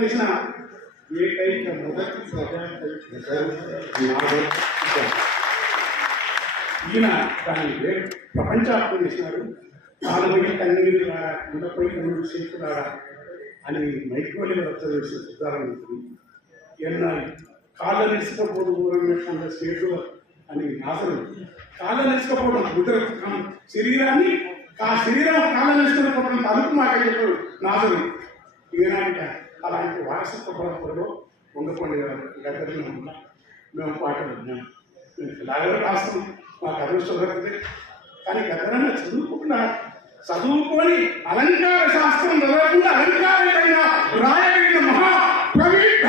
తెలిసిన ఏకైక మొదటి ఈయన దాన్ని ప్రపంచాత్మ చేసినారు. కాలువై కన్నీరు రాడా, కుండపై కన్నుడు చేతు రాడా అని మైక్రోలేవ్ అబ్జర్వ్ చేసిన ఉదాహరణ ఉంటుంది. ఈయన కాళ్ళ నిలుసుకపోవడం దూరం చేతులు అని నాసరు కాళ్ళ నిలుసుకపోవడం ముద్ర శరీరాన్ని శరీరం కాళ్ళ నిలుసుకుపోవడం తలుపు మాకే చెప్పాడు నాసరు. ఈనాటిక అలాంటి వారసత్వ పరంపరలో ఉండకండి గద్దరిలో ఉన్నా మేము పాటలు విన్నాం. మేము ఇలాగ రాస్తాం, మాకు అదృష్టం దొరికితే. కానీ గద్దరన్న చదువుకొని అలంకార శాస్త్రం చదవకుండా అలంకారంగా రాయగలిగిన మహా ప్రవీణ్